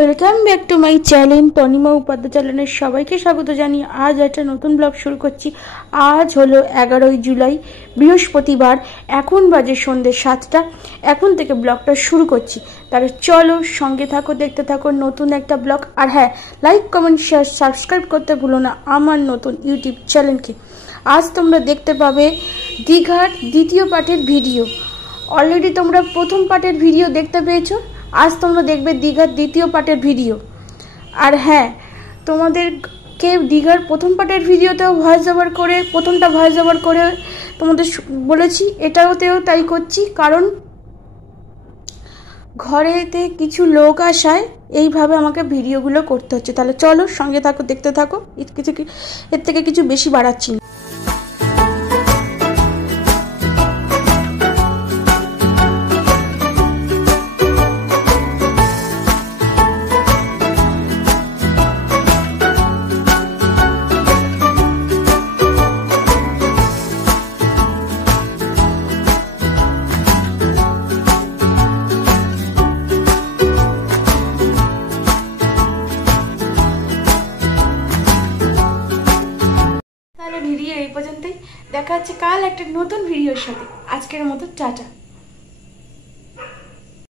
Welcome back to my channel Tanima Upadhyay চ্যানেলে সবাইকে স্বাগত জানিয়ে আজ একটা নতুন ব্লগ শুরু করছি। আজ হলো 11ই জুলাই, বৃহস্পতিবার। এখন বাজে সন্ধ্যে 7টা। এখন থেকে ব্লগটা শুরু করছি। তাহলে চলো সঙ্গে থাকো, দেখতে থাকো নতুন একটা ব্লগ। আর হ্যাঁ, লাইক কমেন্ট শেয়ার সাবস্ক্রাইব করতে ভুলো না আমার নতুন ইউটিউব চ্যানেলকে। আজ তোমরা দেখতে পাবে দীঘার দ্বিতীয় পার্টের ভিডিও। অলরেডি তোমরা প্রথম পার্টের ভিডিও দেখতে পেয়েছো, আজ তোমরা দেখবে দীঘার দ্বিতীয় পার্টের ভিডিও। আর হ্যাঁ, তোমাদেরকে দীঘার প্রথম পার্টের ভিডিওতেও ভয়েস ওভার করে, প্রথমটা ভয়েস ওভার করে তোমাদের বলেছি, এটাতেও তাই করছি, কারণ ঘরেতে কিছু লোক আসায় এইভাবে আমাকে ভিডিওগুলো করতে হচ্ছে। তাহলে চলো সঙ্গে থাকো, দেখতে থাকো। এর থেকে কিছু বেশি বাড়াচ্ছি না। ভিডিও এই পর্যন্তই, দেখা হচ্ছে কাল একটা নতুন ভিডিওর সাথে। আজকের মতো টাটা।